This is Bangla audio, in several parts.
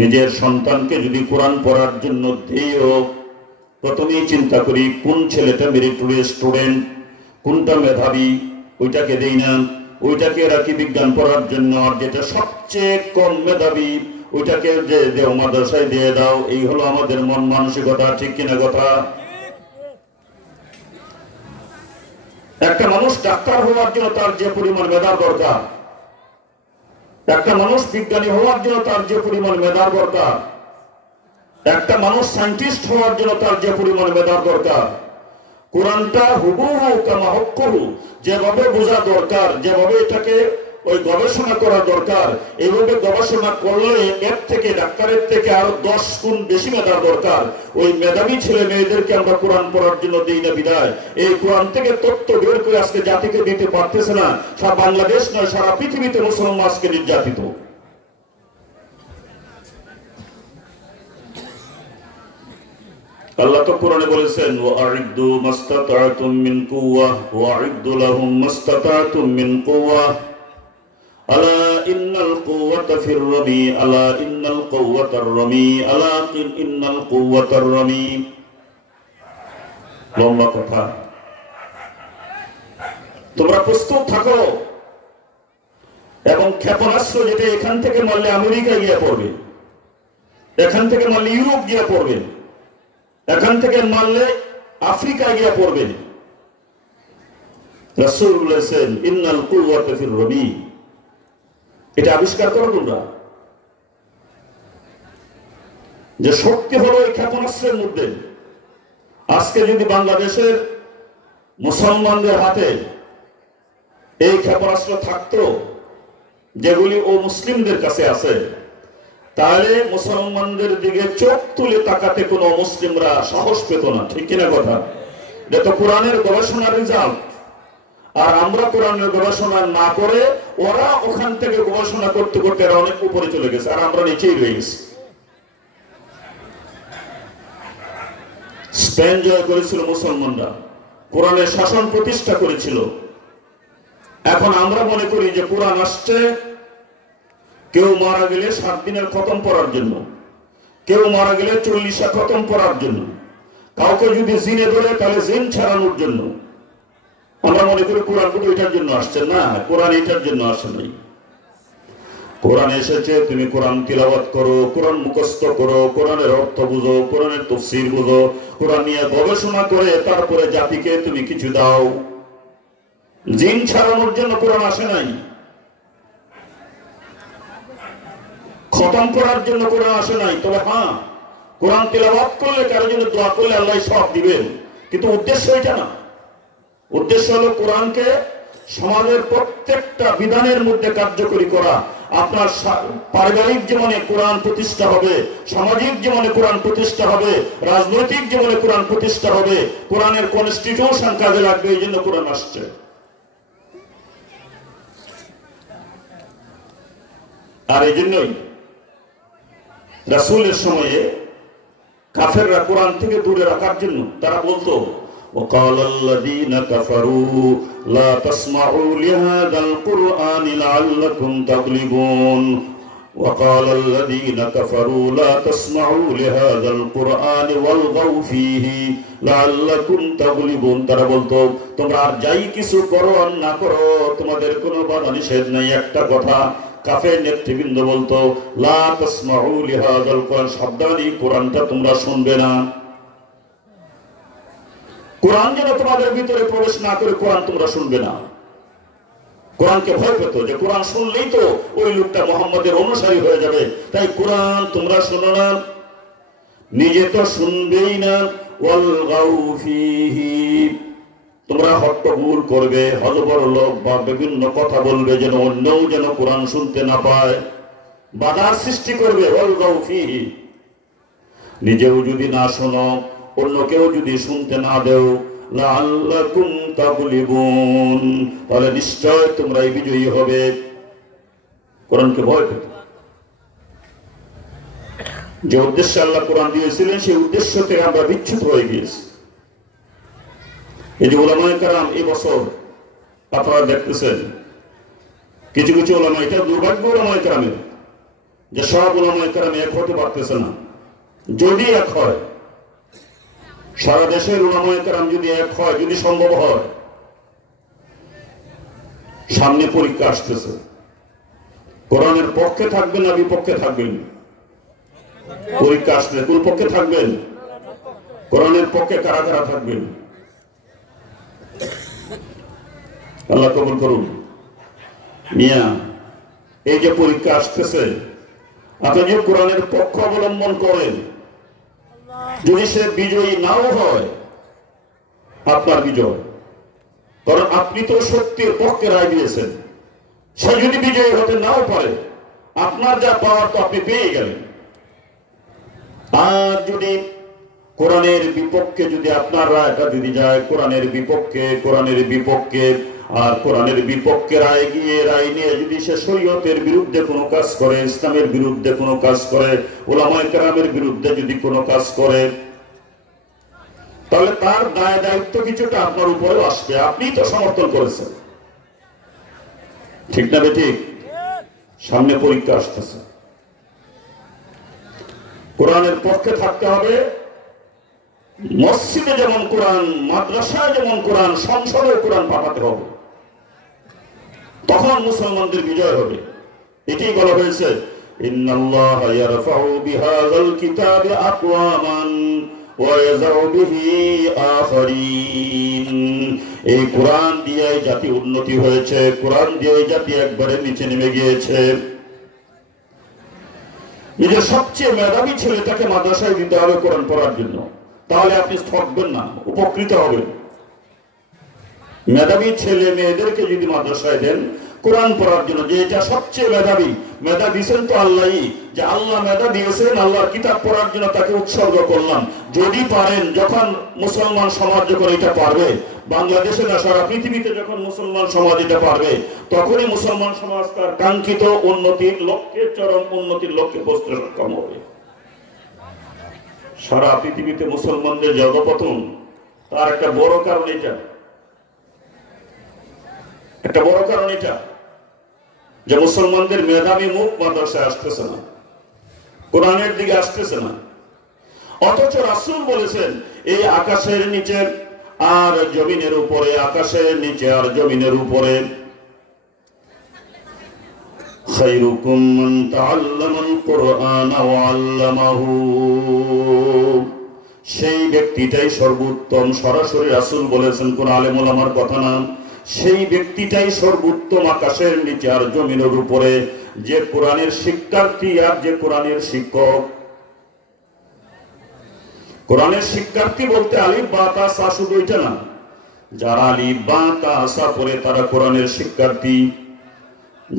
নিজের সন্তানকে যদি কোরআন পড়ার জন্য দিও, প্রথমেই চিন্তা করি কোন ছেলেটা মেরিটোরিয়াস স্টুডেন্ট, কোনটা মেধাবী, ওইটাকে দেই না। ওইটাকে রাখি বিজ্ঞান পড়ার জন্য, আর যেটা সবচেয়ে কম মেধাবী ওইটাকে যে দেও মাদ্রাসায় দিয়ে দাও। এই হলো আমাদের মন মানসিকতা, ঠিক কিনা কথা? একটা মানুষ ডাক্তার হওয়ার জন্য তার যে পরিমাণ মেধার দরকার, একটা মানুষ বিজ্ঞানী হওয়ার জন্য তার যে পরিমাণ মেধার দরকার, একটা মানুষ সায়েন্টিস্ট হওয়ার জন্য তার যে পরিমাণ মেধার দরকার, কোরআনটা হুবহু কামা হুক্কুহু যেভাবে বোঝা দরকার, যেভাবে এটাকে ওই গবেষণা করা দরকার, এইভাবে গবেষণা করলে এর থেকে, ডাক্তারের থেকে আরো 10 গুণ বেশি মেধার দরকার। ওই মেধাবী ছেলে মেয়েদেরকে আমরা কোরআন পড়ার জন্য দিই না বিদায়। এই কোরআন থেকে তথ্য বের করে আজকে জাতিকে দিতে পারতেছে না। সারা বাংলাদেশ নয়, সারা পৃথিবীতে মুসলমান আজকে নির্যাতিত। আল্লাহ তো কোরআনে বলেছেন, ওয়া'আইদ্দু মাসতাতা'তুম মিন কুওয়াহ ওয়া'আইদ্দু লাহুম মাসতাতা'তুম মিন কুওয়াহ আলা ইন্নাল কুওয়াতা ফির রামি আলা ইন্নাল কুওয়াতার রামি আলা ইন্নাল কুওয়াতার রামি। লম্বা কথা। তোমরা প্রস্তুত থাকো, এবং ক্ষেপণাস্ত্র যেটা এখান থেকে মারলে আমেরিকা গিয়ে পড়বে, এখান থেকে মারলে ইউরোপ গিয়ে পড়বে, এখান থেকে মারলে আফ্রিকা গিয়ে পড়বে। রাসূল বলেছেন ইন্নাল কুওয়াতা ফির রামি। এটা আবিষ্কার করো তোমরা, যে শক্তি হলো এই ক্ষেপণাস্ত্রের মধ্যে। আজকে যদি বাংলাদেশের মুসলমানদের হাতে এই ক্ষেপণাস্ত্র থাকতো যেগুলি ও মুসলিমদের কাছে আছে, তাহলে মুসলমানদের দিকে চোখ তুলে তাকাতে কোনো মুসলিমরা সাহস পেত না, ঠিক কিনা কথা? এটা তো কোরআনের গবেষণার রেজাল্ট। আর আমরা কোরআনের গবেষণা না করে ওরা ওখান থেকে গবেষণা করতে করতে এরা অনেক উপরে চলে গেছে, আর আমরা নিচেই রয়ে গেছি। স্পেন জয় করেছিল মুসলমানরা, কোরআনের শাসন প্রতিষ্ঠা করেছিল। এখন আমরা মনে করি যে কোরআন আসছে কেউ মারা গেলে 7 দিনের খতম পড়ার জন্য, কেউ মারা গেলে 40 খতম পড়ার জন্য, কাউকে যদি জিনে ধরে তাহলে জিন ছাড়ানোর জন্য। আমরা মনে করি কোরআন কিন্তু এটার জন্য আসছে না, কোরআন এটার জন্য আসে নাই। কোরআন এসেছে তুমি কোরআন তিলাওয়াত করো, কোরআন মুখস্থ করো, কোরআনের অর্থ বুঝো, কোরআনের তাফসীর বুঝো, কোরআন নিয়ে গবেষণা করে তারপরে জাতিকে তুমি কিছু দাও। জিন ছাড়ানোর জন্য কোরআন আসে নাই, খতম করার জন্য কোরআন আসে নাই। তবে হ্যাঁ, কোরআন তিলাওয়াত করলে, কারোর জন্য দোয়া করলে আল্লাহ সওয়াব দিবেন, কিন্তু উদ্দেশ্য এটা না। উদ্দেশ্য হলো কোরআনকে সমাজের প্রত্যেকটা বিধানের মধ্যে কার্যকরী করা। আপনার পারিবারিক জীবনে কোরআন প্রতিষ্ঠা হবে, সামাজিক জীবনে কোরআন প্রতিষ্ঠা হবে, রাজনৈতিক জীবনে কোরআন প্রতিষ্ঠা হবে। কোরআনের কনস্টিটিউশন কাজে লাগবে, এই জন্য কোরআন আসছে। আর এই জন্যই রাসূলের সময়ে কাফেররা কোরআন থেকে দূরে রাখার জন্য তারা বলতো, وقال الذين كفروا لا تسمعوا لهذا القرآن لعلكم تغلبون وقال الذين كفروا لا تسمعوا لهذا القرآن والغوا فيه لعلكم تغلبون। তারা বলতো তোমরা আর যাই কিছু করো আর না করো, তোমাদের কোনো বাধা নিষেধ নাই। একটা কথা, কাফের নেতৃবৃন্দ বলতো লা তাসমাউ লিহাযাল কোরআন, সাবধানী, কোরআনটা তোমরা শুনবে না। কোরআন যেন তোমাদের ভিতরে প্রবেশ না করে কোরআন তোমরা শুনবে না। কোরআনকে ভয় পেত যে কোরআন শুনলেই তো ওই লোকটা মুহাম্মদের অনুসারী হয়ে যাবে, তাই কোরআন তোমরা শোনো না, নিজে তো শুনবেই না। ওয়ালগাউ ফীহি, তোমরা হট্টগোল করবে, হযবরলোক বা বিভিন্ন কথা বলবে যেন অন্যও যেন কোরআন শুনতে না পায়, বাধার সৃষ্টি করবে। ওয়ালগাউ ফীহি, নিজেও যদি না শোনো, অন্যকেও যদি শুনতে না দেও, লাআল্লাকুম তাগলিবুন, তাহলে নিশ্চয় তোমরাই বিজয়ী হবে। কোরআনকে ভয় পেত। যে উদ্দেশ্যে আল্লাহ কোরআন দিয়েছিলেন সেই উদ্দেশ্য থেকে আমরা বিচ্যুত হয়ে গিয়েছি। এই যে উলামায়ে কেরাম এই বছর আপনারা দেখতেছেন কিছু কিছু উলামা, এটা দুর্ভাগ্য উলামায়ে কেরামের, যে সব উলামায়ে কেরাম এক হতে পারতেছে না। যদি এক হয়, সারা দেশের উলামায়ে কেরাম যদি এক হয়, যদি সম্ভব হয়, সামনে পরীক্ষা আসতেছে, কোরআনের পক্ষে থাকবেন না বিপক্ষে থাকবেন? পরীক্ষা আসলে কোন পক্ষে থাকবেন? কোরআনের পক্ষে কারা কারা থাকবেন? আল্লাহ কবুল করুন। মিয়া, এই যে পরীক্ষা আসতেছে, আপনি যে কোরআনের পক্ষ অবলম্বন করেন, যদি সে বিজয়ী নাও হয়, আপনার বিজয়, কারণ আপনি তো সত্যের পক্ষে রায় দিয়েছেন। সে যদি বিজয়ী হতে নাও পারে, আপনার যা পাওয়ার তো আপনি পেয়ে গেলেন। আর যদি কোরআনের বিপক্ষে যদি আপনার রায়টা যদি যায় কোরআনের বিপক্ষে আর কোরআনের বিপক্ষে রায় গিয়ে রায় নিয়ে যদি সে শরীয়তের বিরুদ্ধে কোনো কাজ করে, ইসলামের বিরুদ্ধে কোনো কাজ করে, উলামায়ে কেরামের বিরুদ্ধে যদি কোনো কাজ করে, তাহলে তার দায় দায়িত্ব কিছুটা আপনার উপরেও আসবে। আপনি তো সমর্থন করেছেন, ঠিক না বেঠিক? সামনে পরীক্ষা আসতেছে, কোরআনের পক্ষে থাকতে হবে। মসজিদে যেমন কোরআন, মাদ্রাসায় যেমন কোরআন, সংসদে কোরআন পাঠাতে হবে, তখন মুসলমানদের বিজয় হবে। এটাই বলা হয়েছে, ইন্নাল্লাহা ইয়ারফাউ বিহাযাল কিতাবি আকওয়ামান ওয়া ইয়াযউ বিহি আখারিন। এই কোরআন দিয়ে জাতি উন্নতি হয়েছে, কোরআন দিয়ে জাতি একবারে নিচে নেমে গিয়েছে। নিজের সবচেয়ে মেধাবী ছেলেটাকে মাদ্রাসায় দিতে হবে কোরআন পড়ার জন্য, তাহলে আপনি ঠকবেন না, উপকৃত হবেন। মেধাবী ছেলে মেয়েদেরকে যদি মাদ্রাসায় দেন কোরআন পড়ার জন্য, যে এটা সবচেয়ে মেধাবী, মেধা দিয়েছেন তো আল্লাহই, যে আল্লাহ মেধা দিয়েছেন, আল্লাহর কিতাব পড়ার জন্য তাকে উৎসর্গ করলাম। যদি পারেন, যখন মুসলমান সমাজ যখন এটা পারবে, বাংলাদেশে না সারা পৃথিবীতে যখন মুসলমান সমাজ এটা পারবে, তখনই মুসলমান সমাজ তার কাঙ্ক্ষিত উন্নতির লক্ষ্যে, চরম উন্নতির লক্ষ্যে পৌঁছতে সক্ষম হবে। সারা পৃথিবীতে মুসলমানদের জগপতন, তার একটা বড় কারণ এটা, একটা বড় কারণ এটা যে মুসলমানদের মেধাবী মুখ মাদ্রাসায় আসতেছে না, কোরআনের দিকে আসতেছে না। অথচ রাসূল বলেছেন, এই আকাশের নিচে আর জমিনের উপরে, আকাশের নিচে আর জমিনের উপরে, খায়রুকুম মান তাআল্লামাল কুরআনা ওয়া আল্লামাহু, সেই ব্যক্তিটাই সর্বোত্তম। সরাসরি রাসূল বলেছেন, কোন আলেম ওলামার কথা না। সেই ব্যক্তিটাই সর্বোত্তম আকাশের নিচে আর জমিনের উপরে, যে কোরআনের শিক্ষার্থী আর যে কোরআনের শিক্ষক। কোরআনের শিক্ষার্থী বলতে আলিফ বা তা সা শুধু এটা না, যারা আলিফ বা তা সা পড়ে তারা কোরআনের শিক্ষার্থী,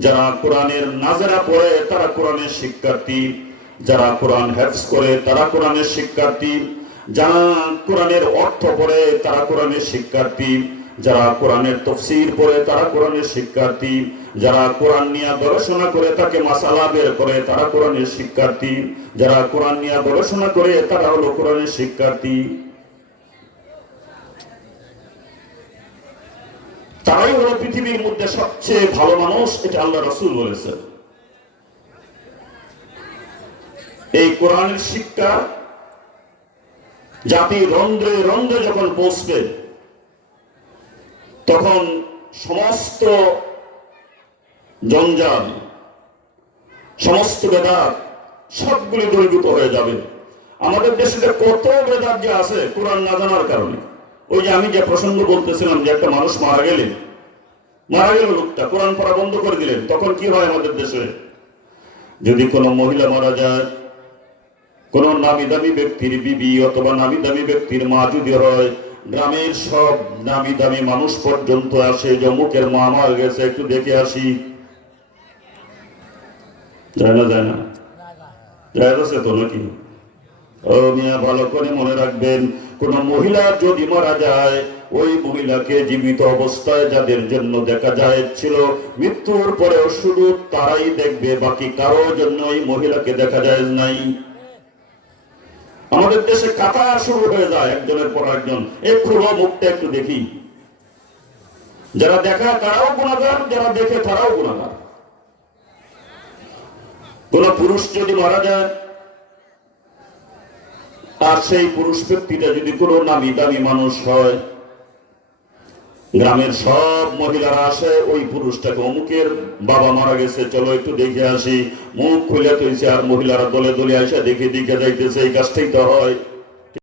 যারা কোরআনের নাজরা পড়ে তারা কোরআনের শিক্ষার্থী, যারা কোরআন হেফজ করে তারা কোরআনের শিক্ষার্থী, যারা কোরআনের অর্থ পড়ে তারা কোরআনের শিক্ষার্থী, যারা কোরআনের তাফসীর পড়ে তারা কোরআনের শিক্ষার্থী, যারা কোরআন নিয়ে গবেষণা করে তাকে মাসালা বের করে তারা কোরআনের শিক্ষার্থী, যারা কোরআন নিয়ে গবেষণা করে তারা হলো কোরআনের শিক্ষার্থী। তারাই হলো পৃথিবীর মধ্যে সবচেয়ে ভালো মানুষ, এটা আল্লাহ রাসূল বলেছেন। এই কোরআনের শিক্ষা জাতি রন্ধ্রে রন্ধ্রে যখন পৌঁছবে, তখন সমস্ত জঞ্জাল, সমস্ত বেদাত সবগুলি দূরীভূত হয়ে যাবে। আমাদের দেশে কত বেদাত যে আছে কোরআন না জানার কারণে। ওই যে আমি যে প্রসঙ্গ বলতেছিলাম, যে একটা মানুষ মারা গেল লোকটা, কোরআন পড়া বন্ধ করে দিলেন, তখন কি হয় আমাদের দেশে? যদি কোনো মহিলা মারা যায়, কোন নামি দামি ব্যক্তির বিবি অথবা নামি দামি ব্যক্তির মা যদি হয়, গ্রামের সব নামি দামি মানুষ পর্যন্ত আসে, অমুকের মা মারা গেছে, একটু দেখে আসি। যায় না যায় আছে তো নাকি? ও মিয়া, ভালো করে মনে রাখবেন, কোন মহিলা যদি মারা যায়, ওই মহিলাকে জীবিত অবস্থায় যাদের জন্য দেখা যায় ছিল, মৃত্যুর পরেও শুধু তারাই দেখবে, বাকি কারোর জন্য ওই মহিলাকে দেখা যায় নাই। আমাদের দেশে কাতার শুরু হয়ে যায়, একজনের পর একজন, এই খুলো মুখটা একটু দেখি। যারা দেখা তারাও গুনাহগার, যারা দেখে তারাও গুনাহগার। কোন পুরুষ যদি মারা যায় আর সেই পুরুষ ব্যক্তিটা যদি কোনো নামি দামি মানুষ হয়, গ্রামের সব মহিলারা আসে ওই পুরুষটাকে, অমুকের বাবা মারা গেছে, চলো একটু দেখে আসি, মুখ খুলে তুইছে, আর মহিলারা দলে দলে আসে দেখে দেখে যাইতেছে। এই কাজটাই তো হয়।